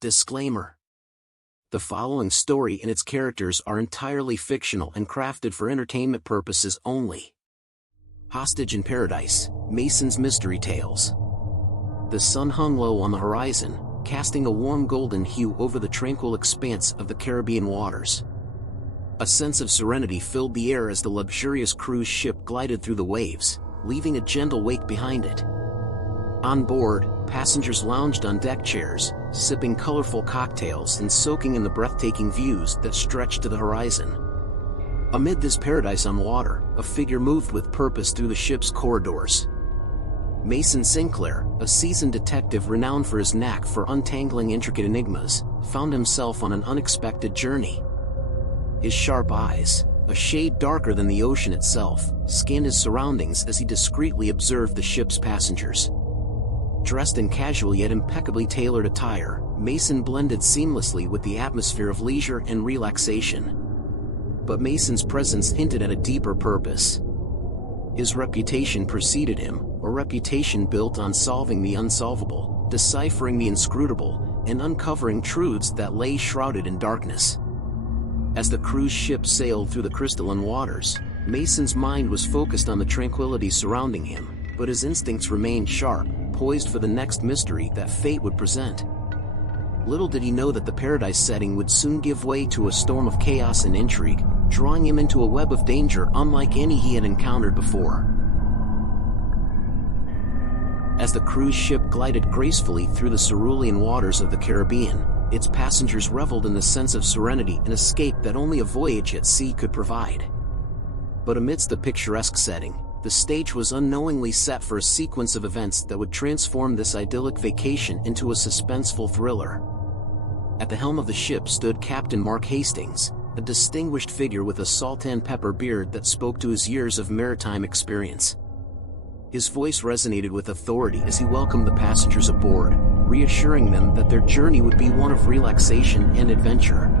Disclaimer. The following story and its characters are entirely fictional and crafted for entertainment purposes only. Hostage in Paradise, Mason's Mystery Tales. The sun hung low on the horizon, casting a warm golden hue over the tranquil expanse of the Caribbean waters. A sense of serenity filled the air as the luxurious cruise ship glided through the waves, leaving a gentle wake behind it. On board, passengers lounged on deck chairs, sipping colorful cocktails and soaking in the breathtaking views that stretched to the horizon. Amid this paradise on water, a figure moved with purpose through the ship's corridors. Mason Sinclair, a seasoned detective renowned for his knack for untangling intricate enigmas, found himself on an unexpected journey. His sharp eyes, a shade darker than the ocean itself, scanned his surroundings as he discreetly observed the ship's passengers. Dressed in casual yet impeccably tailored attire, Mason blended seamlessly with the atmosphere of leisure and relaxation. But Mason's presence hinted at a deeper purpose. His reputation preceded him, a reputation built on solving the unsolvable, deciphering the inscrutable, and uncovering truths that lay shrouded in darkness. As the cruise ship sailed through the crystalline waters, Mason's mind was focused on the tranquility surrounding him, but his instincts remained sharp, poised for the next mystery that fate would present. Little did he know that the paradise setting would soon give way to a storm of chaos and intrigue, drawing him into a web of danger unlike any he had encountered before. As the cruise ship glided gracefully through the cerulean waters of the Caribbean, its passengers reveled in the sense of serenity and escape that only a voyage at sea could provide. But amidst the picturesque setting, the stage was unknowingly set for a sequence of events that would transform this idyllic vacation into a suspenseful thriller. At the helm of the ship stood Captain Mark Hastings, a distinguished figure with a salt-and-pepper beard that spoke to his years of maritime experience. His voice resonated with authority as he welcomed the passengers aboard, reassuring them that their journey would be one of relaxation and adventure.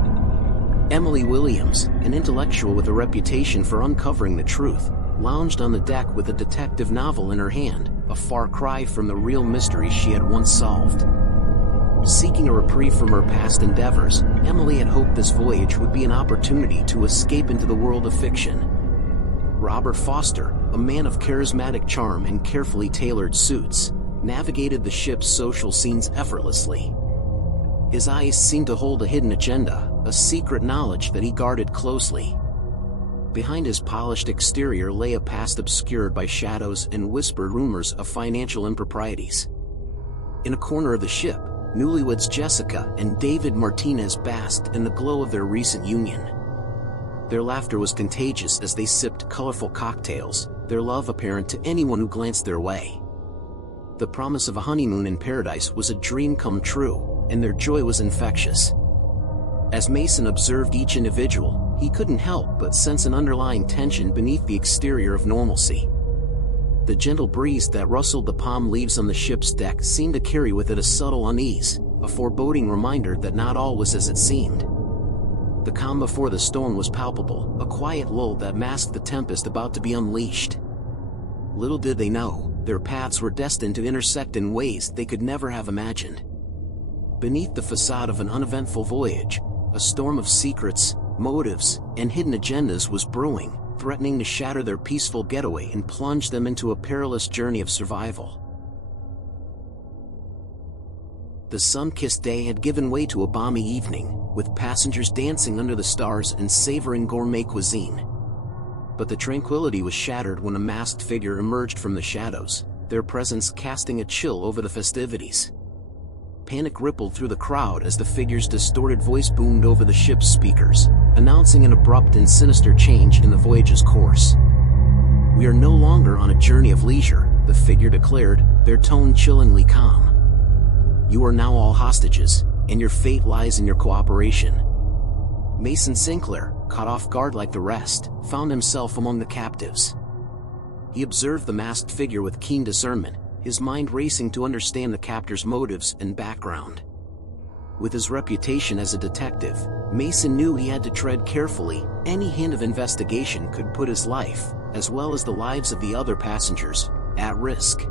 Emily Williams, an intellectual with a reputation for uncovering the truth, lounged on the deck with a detective novel in her hand, a far cry from the real mysteries she had once solved. Seeking a reprieve from her past endeavors, Emily had hoped this voyage would be an opportunity to escape into the world of fiction. Robert Foster, a man of charismatic charm and carefully tailored suits, navigated the ship's social scenes effortlessly. His eyes seemed to hold a hidden agenda, a secret knowledge that he guarded closely. Behind his polished exterior lay a past obscured by shadows and whispered rumors of financial improprieties. In a corner of the ship, newlyweds Jessica and David Martinez basked in the glow of their recent union. Their laughter was contagious as they sipped colorful cocktails, their love apparent to anyone who glanced their way. The promise of a honeymoon in paradise was a dream come true, and their joy was infectious. As Mason observed each individual, he couldn't help but sense an underlying tension beneath the exterior of normalcy. The gentle breeze that rustled the palm leaves on the ship's deck seemed to carry with it a subtle unease, a foreboding reminder that not all was as it seemed. The calm before the storm was palpable, a quiet lull that masked the tempest about to be unleashed. Little did they know, their paths were destined to intersect in ways they could never have imagined. Beneath the facade of an uneventful voyage, a storm of secrets, motives, and hidden agendas was brewing, threatening to shatter their peaceful getaway and plunge them into a perilous journey of survival. The sun-kissed day had given way to a balmy evening, with passengers dancing under the stars and savoring gourmet cuisine. But the tranquility was shattered when a masked figure emerged from the shadows, their presence casting a chill over the festivities. Panic rippled through the crowd as the figure's distorted voice boomed over the ship's speakers, announcing an abrupt and sinister change in the voyage's course. "We are no longer on a journey of leisure," the figure declared, their tone chillingly calm. "You are now all hostages, and your fate lies in your cooperation." Mason Sinclair, caught off guard like the rest, found himself among the captives. He observed the masked figure with keen discernment, his mind racing to understand the captor's motives and background. With his reputation as a detective, Mason knew he had to tread carefully. Any hint of investigation could put his life, as well as the lives of the other passengers, at risk.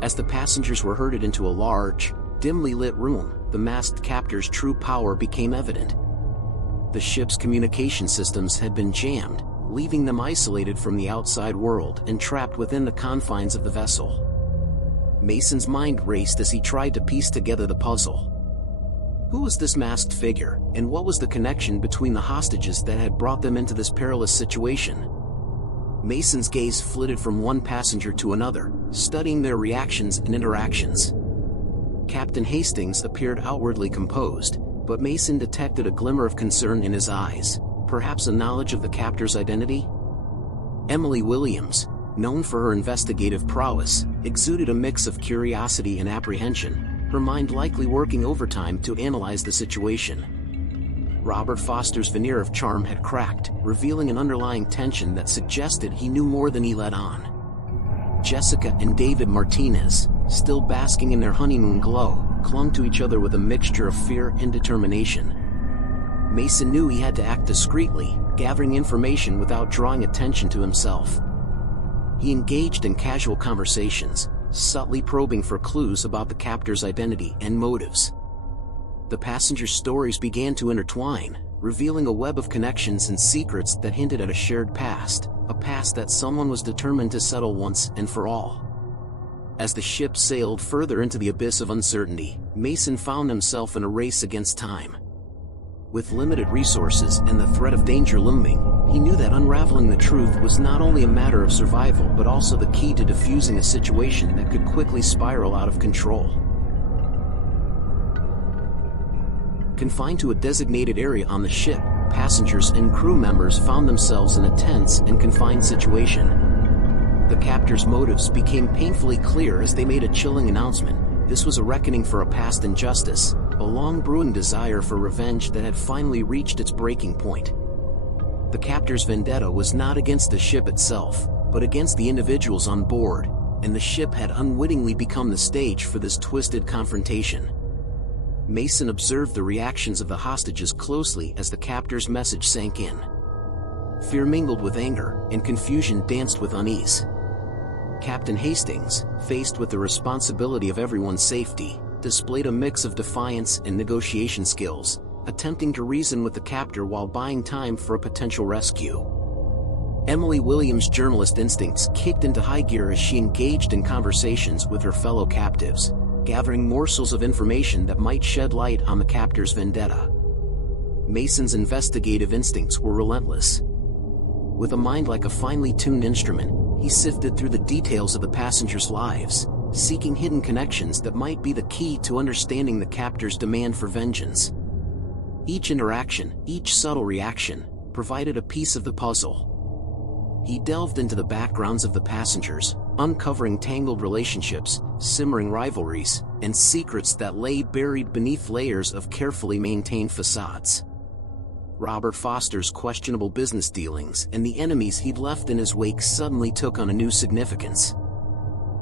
As the passengers were herded into a large, dimly lit room, the masked captor's true power became evident. The ship's communication systems had been jammed, leaving them isolated from the outside world and trapped within the confines of the vessel. Mason's mind raced as he tried to piece together the puzzle. Who was this masked figure, and what was the connection between the hostages that had brought them into this perilous situation? Mason's gaze flitted from one passenger to another, studying their reactions and interactions. Captain Hastings appeared outwardly composed, but Mason detected a glimmer of concern in his eyes, perhaps a knowledge of the captor's identity. Emily Williams, known for her investigative prowess, exuded a mix of curiosity and apprehension, her mind likely working overtime to analyze the situation. Robert Foster's veneer of charm had cracked, revealing an underlying tension that suggested he knew more than he let on. Jessica and David Martinez, still basking in their honeymoon glow, clung to each other with a mixture of fear and determination. Mason knew he had to act discreetly, gathering information without drawing attention to himself. He engaged in casual conversations, subtly probing for clues about the captor's identity and motives. The passengers' stories began to intertwine, revealing a web of connections and secrets that hinted at a shared past, a past that someone was determined to settle once and for all. As the ship sailed further into the abyss of uncertainty, Mason found himself in a race against time. With limited resources and the threat of danger looming, he knew that unraveling the truth was not only a matter of survival but also the key to defusing a situation that could quickly spiral out of control. Confined to a designated area on the ship, passengers and crew members found themselves in a tense and confined situation. The captor's motives became painfully clear as they made a chilling announcement. This was a reckoning for a past injustice, a long-brewing desire for revenge that had finally reached its breaking point. The captor's vendetta was not against the ship itself, but against the individuals on board, and the ship had unwittingly become the stage for this twisted confrontation. Mason observed the reactions of the hostages closely as the captor's message sank in. Fear mingled with anger, and confusion danced with unease. Captain Hastings, faced with the responsibility of everyone's safety, displayed a mix of defiance and negotiation skills, attempting to reason with the captor while buying time for a potential rescue. Emily Williams' journalist instincts kicked into high gear as she engaged in conversations with her fellow captives, gathering morsels of information that might shed light on the captor's vendetta. Mason's investigative instincts were relentless. With a mind like a finely tuned instrument, he sifted through the details of the passengers' lives, seeking hidden connections that might be the key to understanding the captor's demand for vengeance. Each interaction, each subtle reaction, provided a piece of the puzzle. He delved into the backgrounds of the passengers, uncovering tangled relationships, simmering rivalries, and secrets that lay buried beneath layers of carefully maintained facades. Robert Foster's questionable business dealings and the enemies he'd left in his wake suddenly took on a new significance.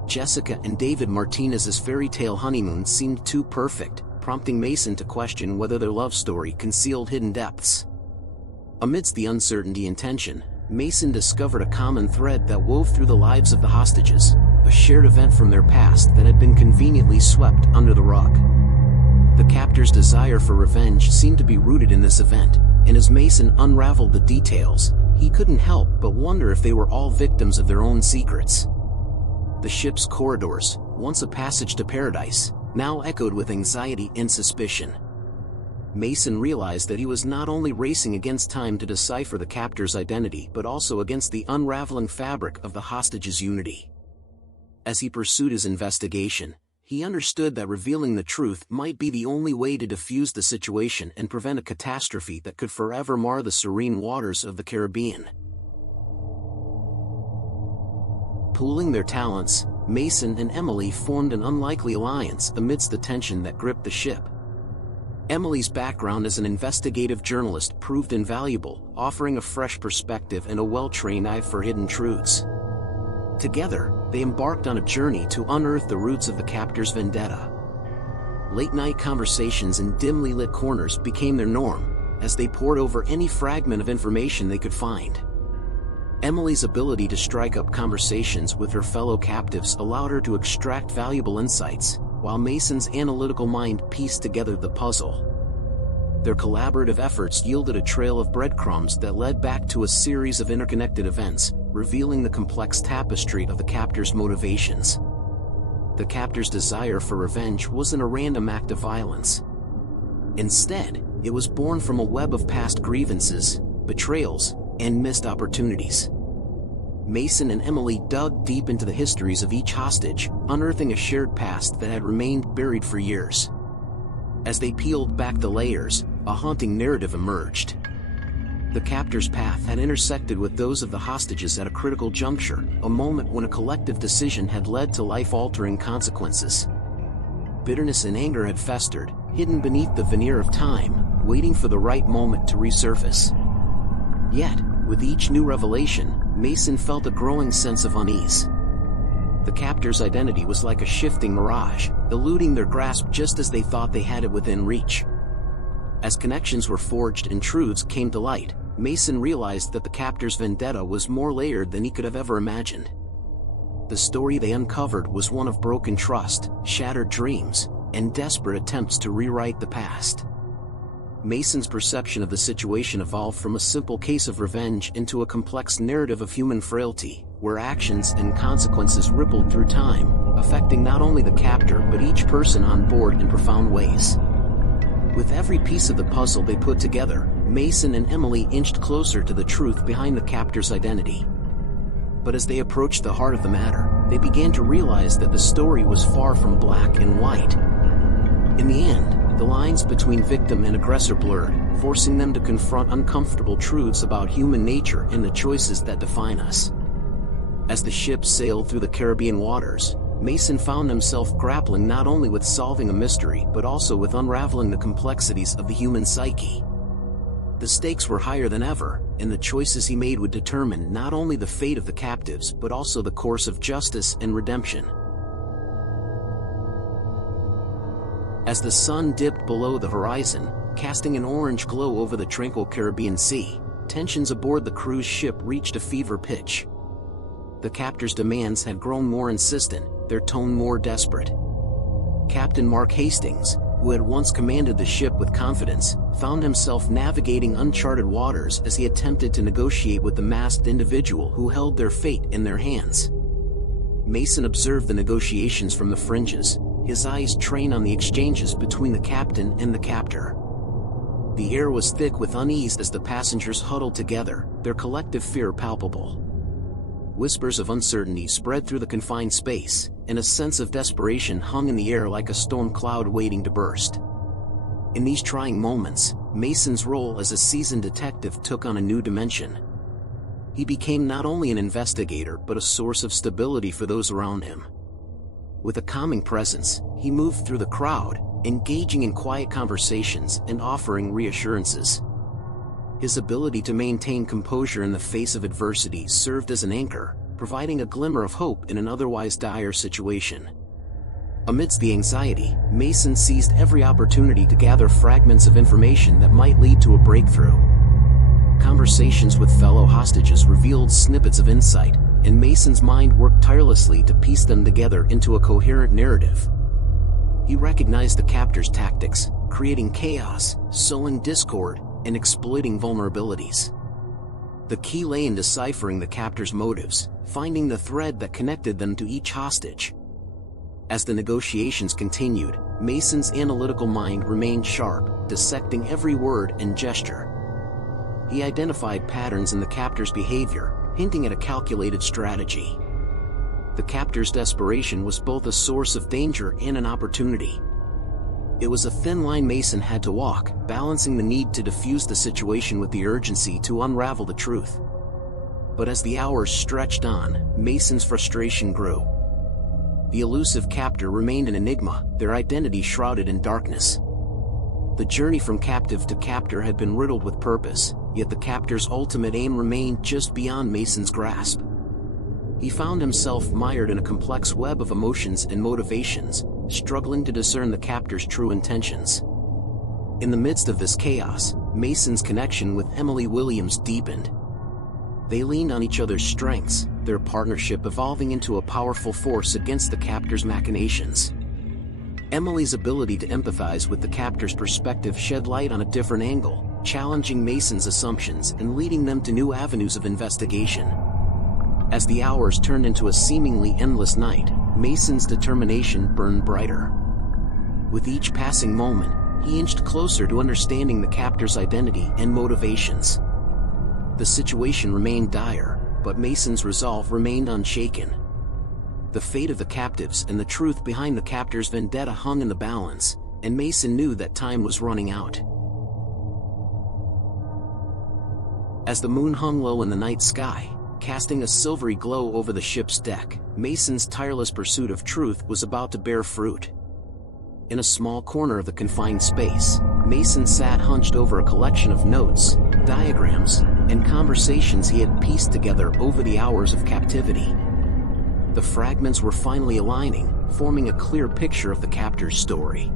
Jessica and David Martinez's fairy tale honeymoon seemed too perfect, prompting Mason to question whether their love story concealed hidden depths. Amidst the uncertainty and tension, Mason discovered a common thread that wove through the lives of the hostages, a shared event from their past that had been conveniently swept under the rug. The captor's desire for revenge seemed to be rooted in this event, and as Mason unraveled the details, he couldn't help but wonder if they were all victims of their own secrets. The ship's corridors, once a passage to paradise, now echoed with anxiety and suspicion. Mason realized that he was not only racing against time to decipher the captor's identity but also against the unraveling fabric of the hostages' unity. As he pursued his investigation, he understood that revealing the truth might be the only way to defuse the situation and prevent a catastrophe that could forever mar the serene waters of the Caribbean. Pooling their talents, Mason and Emily formed an unlikely alliance amidst the tension that gripped the ship. Emily's background as an investigative journalist proved invaluable, offering a fresh perspective and a well-trained eye for hidden truths. Together, they embarked on a journey to unearth the roots of the captor's vendetta. Late-night conversations in dimly lit corners became their norm, as they pored over any fragment of information they could find. Emily's ability to strike up conversations with her fellow captives allowed her to extract valuable insights, while Mason's analytical mind pieced together the puzzle. Their collaborative efforts yielded a trail of breadcrumbs that led back to a series of interconnected events, revealing the complex tapestry of the captor's motivations. The captor's desire for revenge wasn't a random act of violence. Instead, it was born from a web of past grievances, betrayals, and missed opportunities. Mason and Emily dug deep into the histories of each hostage, unearthing a shared past that had remained buried for years. As they peeled back the layers, a haunting narrative emerged. The captor's path had intersected with those of the hostages at a critical juncture, a moment when a collective decision had led to life-altering consequences. Bitterness and anger had festered, hidden beneath the veneer of time, waiting for the right moment to resurface. Yet, with each new revelation, Mason felt a growing sense of unease. The captor's identity was like a shifting mirage, eluding their grasp just as they thought they had it within reach. As connections were forged and truths came to light, Mason realized that the captor's vendetta was more layered than he could have ever imagined. The story they uncovered was one of broken trust, shattered dreams, and desperate attempts to rewrite the past. Mason's perception of the situation evolved from a simple case of revenge into a complex narrative of human frailty, where actions and consequences rippled through time, affecting not only the captor but each person on board in profound ways. With every piece of the puzzle they put together, Mason and Emily inched closer to the truth behind the captor's identity. But as they approached the heart of the matter, they began to realize that the story was far from black and white. In the end, the lines between victim and aggressor blurred, forcing them to confront uncomfortable truths about human nature and the choices that define us. As the ship sailed through the Caribbean waters, Mason found himself grappling not only with solving a mystery but also with unraveling the complexities of the human psyche. The stakes were higher than ever, and the choices he made would determine not only the fate of the captives but also the course of justice and redemption. As the sun dipped below the horizon, casting an orange glow over the tranquil Caribbean Sea, tensions aboard the cruise ship reached a fever pitch. The captor's demands had grown more insistent, their tone more desperate. Captain Mark Hastings, who had once commanded the ship with confidence, found himself navigating uncharted waters as he attempted to negotiate with the masked individual who held their fate in their hands. Mason observed the negotiations from the fringes, his eyes trained on the exchanges between the captain and the captor. The air was thick with unease as the passengers huddled together, their collective fear palpable. Whispers of uncertainty spread through the confined space, and a sense of desperation hung in the air like a storm cloud waiting to burst. In these trying moments, Mason's role as a seasoned detective took on a new dimension. He became not only an investigator but a source of stability for those around him. With a calming presence, he moved through the crowd, engaging in quiet conversations and offering reassurances. His ability to maintain composure in the face of adversity served as an anchor, providing a glimmer of hope in an otherwise dire situation. Amidst the anxiety, Mason seized every opportunity to gather fragments of information that might lead to a breakthrough. Conversations with fellow hostages revealed snippets of insight, and Mason's mind worked tirelessly to piece them together into a coherent narrative. He recognized the captor's tactics, creating chaos, sowing discord, and exploiting vulnerabilities. The key lay in deciphering the captor's motives, finding the thread that connected them to each hostage. As the negotiations continued, Mason's analytical mind remained sharp, dissecting every word and gesture. He identified patterns in the captor's behavior, hinting at a calculated strategy. The captor's desperation was both a source of danger and an opportunity. It was a thin line Mason had to walk, balancing the need to defuse the situation with the urgency to unravel the truth. But as the hours stretched on, Mason's frustration grew. The elusive captor remained an enigma, their identity shrouded in darkness. The journey from captive to captor had been riddled with purpose, yet the captor's ultimate aim remained just beyond Mason's grasp. He found himself mired in a complex web of emotions and motivations, struggling to discern the captor's true intentions. In the midst of this chaos, Mason's connection with Emily Williams deepened. They leaned on each other's strengths, their partnership evolving into a powerful force against the captor's machinations. Emily's ability to empathize with the captor's perspective shed light on a different angle, challenging Mason's assumptions and leading them to new avenues of investigation. As the hours turned into a seemingly endless night, Mason's determination burned brighter. With each passing moment, he inched closer to understanding the captor's identity and motivations. The situation remained dire, but Mason's resolve remained unshaken. The fate of the captives and the truth behind the captor's vendetta hung in the balance, and Mason knew that time was running out. As the moon hung low in the night sky, casting a silvery glow over the ship's deck, Mason's tireless pursuit of truth was about to bear fruit. In a small corner of the confined space, Mason sat hunched over a collection of notes, diagrams, and conversations he had pieced together over the hours of captivity. The fragments were finally aligning, forming a clear picture of the captor's story.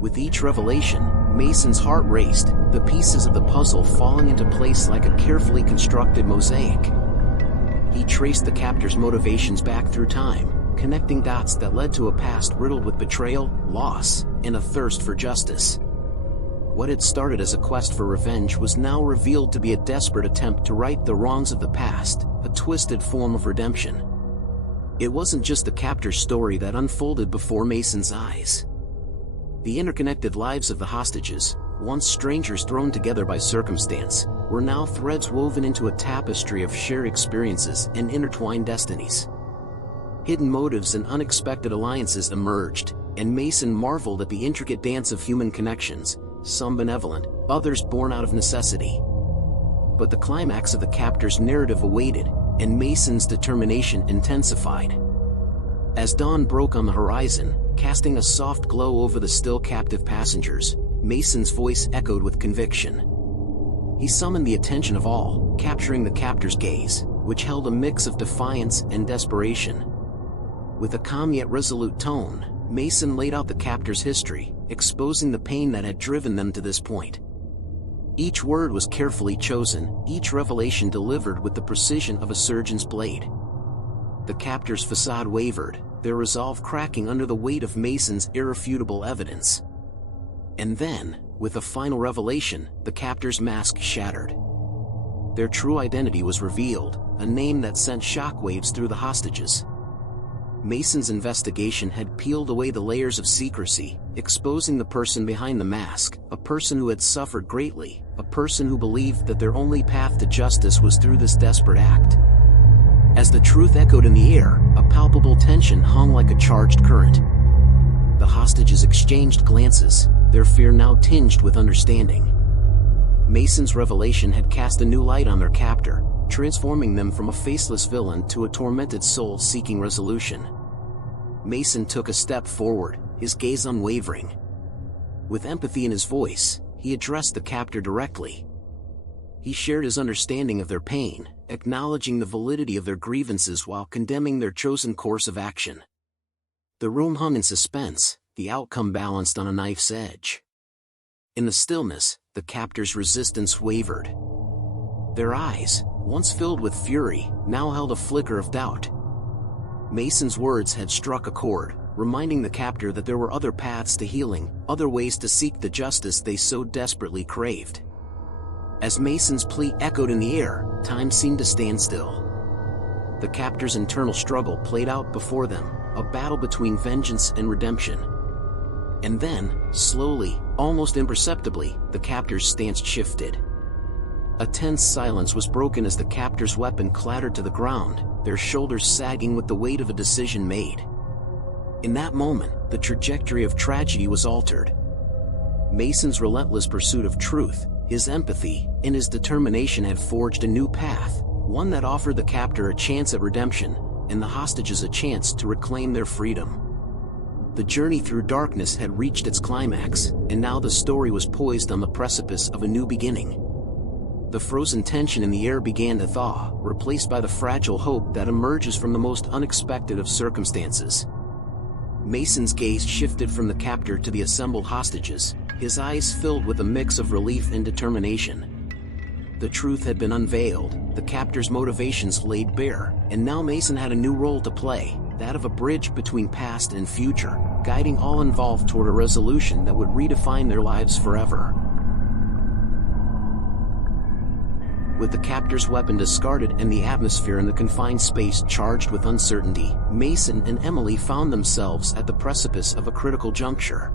With each revelation, Mason's heart raced, the pieces of the puzzle falling into place like a carefully constructed mosaic. He traced the captor's motivations back through time, connecting dots that led to a past riddled with betrayal, loss, and a thirst for justice. What had started as a quest for revenge was now revealed to be a desperate attempt to right the wrongs of the past, a twisted form of redemption. It wasn't just the captor's story that unfolded before Mason's eyes. The interconnected lives of the hostages, once strangers thrown together by circumstance, were now threads woven into a tapestry of shared experiences and intertwined destinies. Hidden motives and unexpected alliances emerged, and Mason marveled at the intricate dance of human connections, some benevolent, others born out of necessity. But the climax of the captor's narrative awaited, and Mason's determination intensified. As dawn broke on the horizon, casting a soft glow over the still captive passengers, Mason's voice echoed with conviction. He summoned the attention of all, capturing the captor's gaze, which held a mix of defiance and desperation. With a calm yet resolute tone, Mason laid out the captor's history, exposing the pain that had driven them to this point. Each word was carefully chosen, each revelation delivered with the precision of a surgeon's blade. The captor's facade wavered, their resolve cracking under the weight of Mason's irrefutable evidence. And then, with a final revelation, the captor's mask shattered. Their true identity was revealed, a name that sent shockwaves through the hostages. Mason's investigation had peeled away the layers of secrecy, exposing the person behind the mask, a person who had suffered greatly, a person who believed that their only path to justice was through this desperate act. As the truth echoed in the air, a palpable tension hung like a charged current. The hostages exchanged glances, their fear now tinged with understanding. Mason's revelation had cast a new light on their captor, transforming them from a faceless villain to a tormented soul seeking resolution. Mason took a step forward, his gaze unwavering. With empathy in his voice, he addressed the captor directly. He shared his understanding of their pain, acknowledging the validity of their grievances while condemning their chosen course of action. The room hung in suspense, the outcome balanced on a knife's edge. In the stillness, the captor's resistance wavered. Their eyes, once filled with fury, now held a flicker of doubt. Mason's words had struck a chord, reminding the captor that there were other paths to healing, other ways to seek the justice they so desperately craved. As Mason's plea echoed in the air, time seemed to stand still. The captor's internal struggle played out before them, a battle between vengeance and redemption. And then, slowly, almost imperceptibly, the captor's stance shifted. A tense silence was broken as the captor's weapon clattered to the ground, their shoulders sagging with the weight of a decision made. In that moment, the trajectory of tragedy was altered. Mason's relentless pursuit of truth, his empathy, and his determination had forged a new path, one that offered the captor a chance at redemption, and the hostages a chance to reclaim their freedom. The journey through darkness had reached its climax, and now the story was poised on the precipice of a new beginning. The frozen tension in the air began to thaw, replaced by the fragile hope that emerges from the most unexpected of circumstances. Mason's gaze shifted from the captor to the assembled hostages, his eyes filled with a mix of relief and determination. The truth had been unveiled, the captor's motivations laid bare, and now Mason had a new role to play, that of a bridge between past and future, guiding all involved toward a resolution that would redefine their lives forever. With the captor's weapon discarded and the atmosphere in the confined space charged with uncertainty, Mason and Emily found themselves at the precipice of a critical juncture.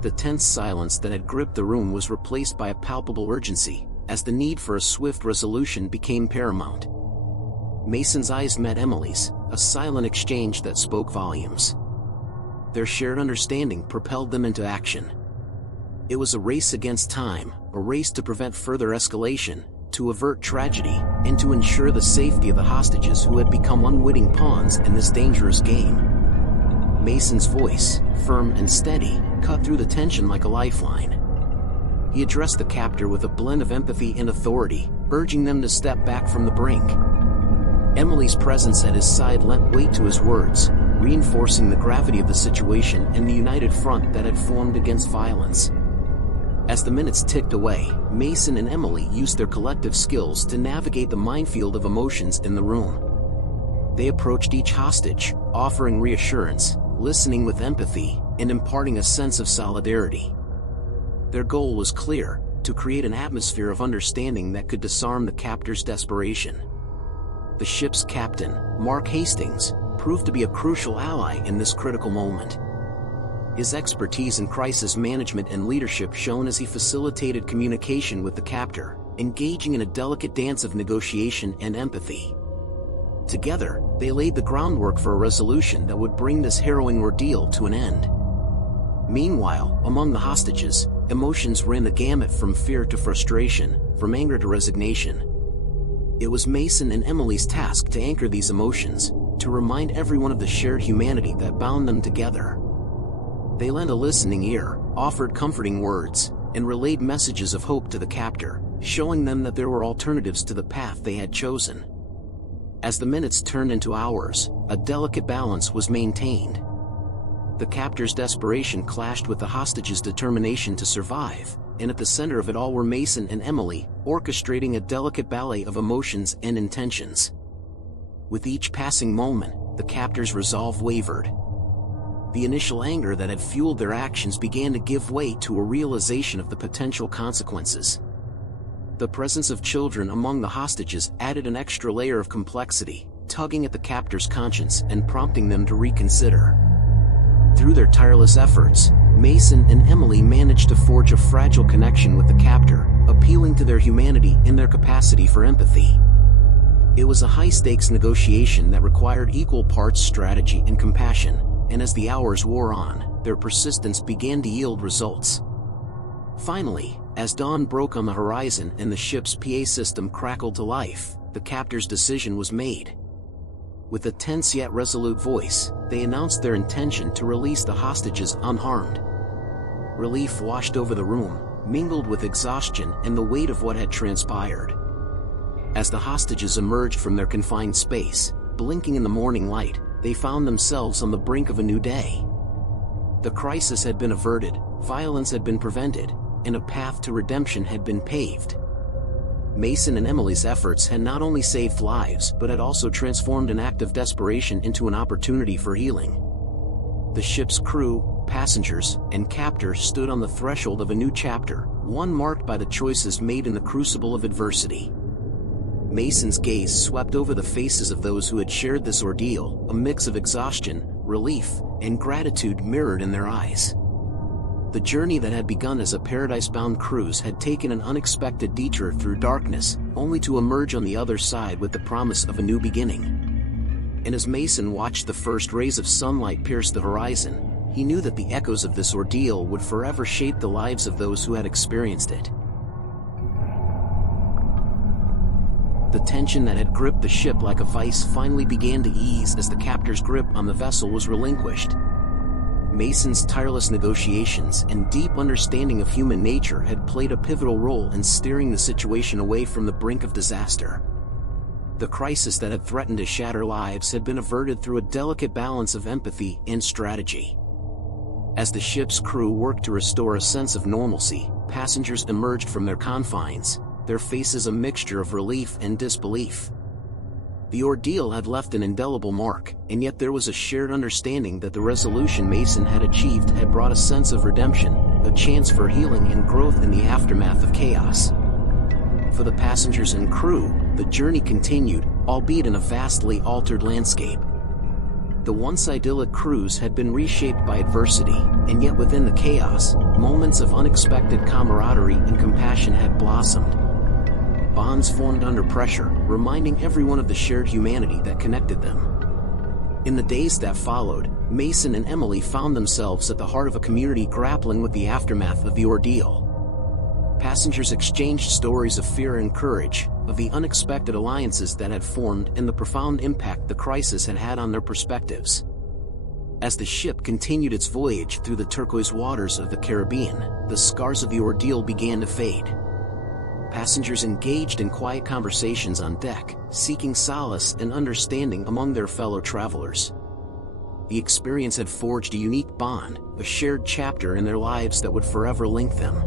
The tense silence that had gripped the room was replaced by a palpable urgency, as the need for a swift resolution became paramount. Mason's eyes met Emily's, a silent exchange that spoke volumes. Their shared understanding propelled them into action. It was a race against time, a race to prevent further escalation, to avert tragedy, and to ensure the safety of the hostages who had become unwitting pawns in this dangerous game. Mason's voice, firm and steady, cut through the tension like a lifeline. He addressed the captor with a blend of empathy and authority, urging them to step back from the brink. Emily's presence at his side lent weight to his words, reinforcing the gravity of the situation and the united front that had formed against violence. As the minutes ticked away, Mason and Emily used their collective skills to navigate the minefield of emotions in the room. They approached each hostage, offering reassurance, listening with empathy, and imparting a sense of solidarity. Their goal was clear: to create an atmosphere of understanding that could disarm the captor's desperation. The ship's captain, Mark Hastings, proved to be a crucial ally in this critical moment. His expertise in crisis management and leadership shone as he facilitated communication with the captor, engaging in a delicate dance of negotiation and empathy. Together, they laid the groundwork for a resolution that would bring this harrowing ordeal to an end. Meanwhile, among the hostages, emotions ran the gamut from fear to frustration, from anger to resignation. It was Mason and Emily's task to anchor these emotions, to remind everyone of the shared humanity that bound them together. They lent a listening ear, offered comforting words, and relayed messages of hope to the captor, showing them that there were alternatives to the path they had chosen. As the minutes turned into hours, a delicate balance was maintained. The captor's desperation clashed with the hostages' determination to survive, and at the center of it all were Mason and Emily, orchestrating a delicate ballet of emotions and intentions. With each passing moment, the captor's resolve wavered. The initial anger that had fueled their actions began to give way to a realization of the potential consequences. The presence of children among the hostages added an extra layer of complexity, tugging at the captor's conscience and prompting them to reconsider. Through their tireless efforts, Mason and Emily managed to forge a fragile connection with the captor, appealing to their humanity and their capacity for empathy. It was a high-stakes negotiation that required equal parts strategy and compassion, and as the hours wore on, their persistence began to yield results. Finally, as dawn broke on the horizon and the ship's PA system crackled to life, the captor's decision was made. With a tense yet resolute voice, they announced their intention to release the hostages unharmed. Relief washed over the room, mingled with exhaustion and the weight of what had transpired. As the hostages emerged from their confined space, blinking in the morning light, they found themselves on the brink of a new day. The crisis had been averted, violence had been prevented, and a path to redemption had been paved. Mason and Emily's efforts had not only saved lives but had also transformed an act of desperation into an opportunity for healing. The ship's crew, passengers, and captor stood on the threshold of a new chapter, one marked by the choices made in the crucible of adversity. Mason's gaze swept over the faces of those who had shared this ordeal, a mix of exhaustion, relief, and gratitude mirrored in their eyes. The journey that had begun as a paradise-bound cruise had taken an unexpected detour through darkness, only to emerge on the other side with the promise of a new beginning. And as Mason watched the first rays of sunlight pierce the horizon, he knew that the echoes of this ordeal would forever shape the lives of those who had experienced it. The tension that had gripped the ship like a vice finally began to ease as the captor's grip on the vessel was relinquished. Mason's tireless negotiations and deep understanding of human nature had played a pivotal role in steering the situation away from the brink of disaster. The crisis that had threatened to shatter lives had been averted through a delicate balance of empathy and strategy. As the ship's crew worked to restore a sense of normalcy, passengers emerged from their confines, their faces a mixture of relief and disbelief. The ordeal had left an indelible mark, and yet there was a shared understanding that the resolution Mason had achieved had brought a sense of redemption, a chance for healing and growth in the aftermath of chaos. For the passengers and crew, the journey continued, albeit in a vastly altered landscape. The once idyllic cruise had been reshaped by adversity, and yet within the chaos, moments of unexpected camaraderie and compassion had blossomed. Bonds formed under pressure, reminding everyone of the shared humanity that connected them. In the days that followed, Mason and Emily found themselves at the heart of a community grappling with the aftermath of the ordeal. Passengers exchanged stories of fear and courage, of the unexpected alliances that had formed and the profound impact the crisis had had on their perspectives. As the ship continued its voyage through the turquoise waters of the Caribbean, the scars of the ordeal began to fade. Passengers engaged in quiet conversations on deck, seeking solace and understanding among their fellow travelers. The experience had forged a unique bond, a shared chapter in their lives that would forever link them.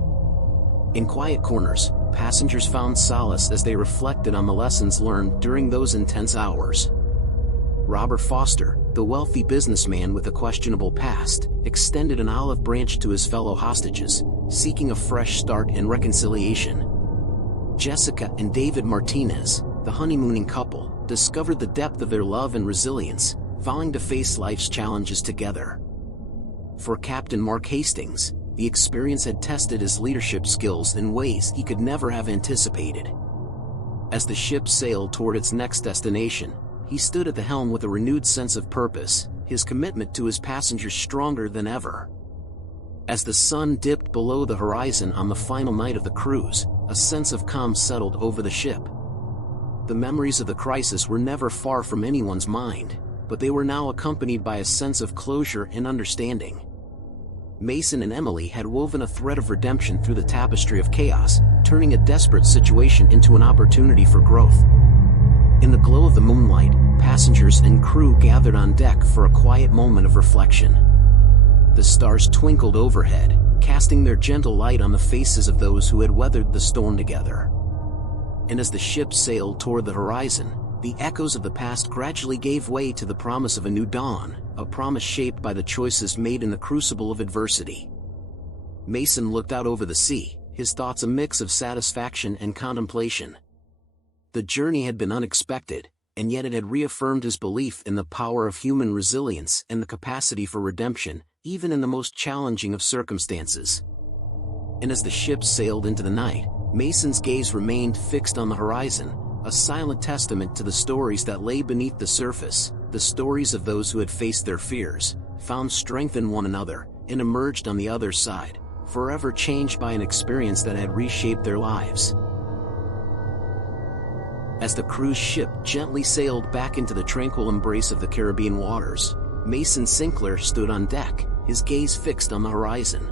In quiet corners, passengers found solace as they reflected on the lessons learned during those intense hours. Robert Foster, the wealthy businessman with a questionable past, extended an olive branch to his fellow hostages, seeking a fresh start and reconciliation. Jessica and David Martinez, the honeymooning couple, discovered the depth of their love and resilience, vowing to face life's challenges together. For Captain Mark Hastings, the experience had tested his leadership skills in ways he could never have anticipated. As the ship sailed toward its next destination, he stood at the helm with a renewed sense of purpose, his commitment to his passengers stronger than ever. As the sun dipped below the horizon on the final night of the cruise, a sense of calm settled over the ship. The memories of the crisis were never far from anyone's mind, but they were now accompanied by a sense of closure and understanding. Mason and Emily had woven a thread of redemption through the tapestry of chaos, turning a desperate situation into an opportunity for growth. In the glow of the moonlight, passengers and crew gathered on deck for a quiet moment of reflection. The stars twinkled overhead, casting their gentle light on the faces of those who had weathered the storm together. And as the ship sailed toward the horizon, the echoes of the past gradually gave way to the promise of a new dawn, a promise shaped by the choices made in the crucible of adversity. Mason looked out over the sea, his thoughts a mix of satisfaction and contemplation. The journey had been unexpected, and yet it had reaffirmed his belief in the power of human resilience and the capacity for redemption, even in the most challenging of circumstances. And as the ship sailed into the night, Mason's gaze remained fixed on the horizon, a silent testament to the stories that lay beneath the surface, the stories of those who had faced their fears, found strength in one another, and emerged on the other side, forever changed by an experience that had reshaped their lives. As the cruise ship gently sailed back into the tranquil embrace of the Caribbean waters, Mason Sinclair stood on deck, his gaze fixed on the horizon.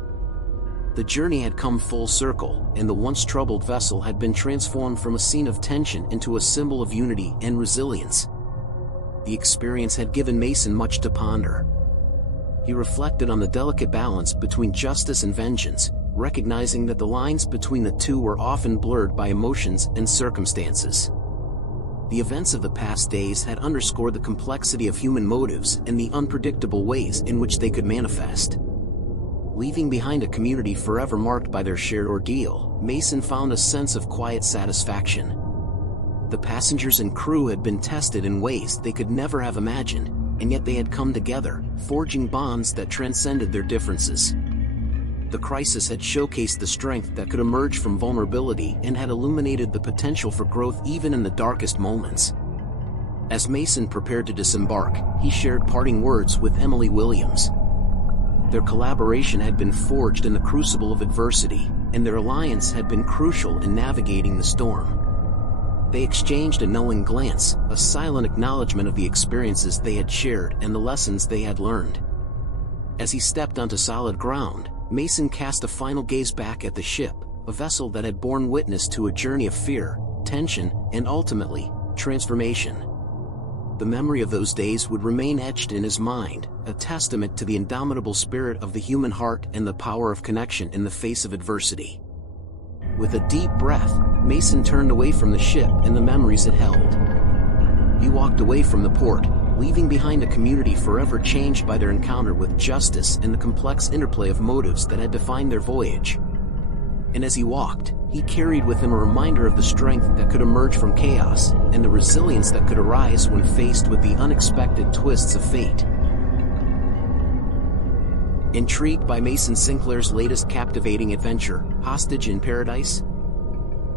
The journey had come full circle, and the once troubled vessel had been transformed from a scene of tension into a symbol of unity and resilience. The experience had given Mason much to ponder. He reflected on the delicate balance between justice and vengeance, recognizing that the lines between the two were often blurred by emotions and circumstances. The events of the past days had underscored the complexity of human motives and the unpredictable ways in which they could manifest. Leaving behind a community forever marked by their shared ordeal, Mason found a sense of quiet satisfaction. The passengers and crew had been tested in ways they could never have imagined, and yet they had come together, forging bonds that transcended their differences. The crisis had showcased the strength that could emerge from vulnerability and had illuminated the potential for growth even in the darkest moments. As Mason prepared to disembark, he shared parting words with Emily Williams. Their collaboration had been forged in the crucible of adversity, and their alliance had been crucial in navigating the storm. They exchanged a knowing glance, a silent acknowledgement of the experiences they had shared and the lessons they had learned. As he stepped onto solid ground, Mason cast a final gaze back at the ship, a vessel that had borne witness to a journey of fear, tension, and ultimately, transformation. The memory of those days would remain etched in his mind, a testament to the indomitable spirit of the human heart and the power of connection in the face of adversity. With a deep breath, Mason turned away from the ship and the memories it held. he walked away from the port, leaving behind a community forever changed by their encounter with justice and the complex interplay of motives that had defined their voyage. And as he walked, he carried with him a reminder of the strength that could emerge from chaos, and the resilience that could arise when faced with the unexpected twists of fate. Intrigued by Mason Sinclair's latest captivating adventure, Hostage in Paradise?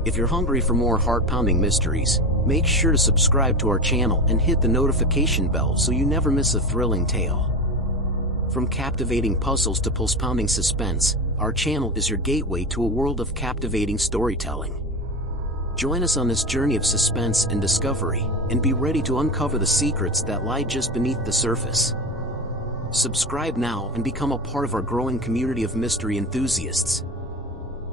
If you're hungry for more heart-pounding mysteries, make sure to subscribe to our channel and hit the notification bell so you never miss a thrilling tale. From captivating puzzles to pulse-pounding suspense, our channel is your gateway to a world of captivating storytelling. Join us on this journey of suspense and discovery, and be ready to uncover the secrets that lie just beneath the surface. Subscribe now and become a part of our growing community of mystery enthusiasts.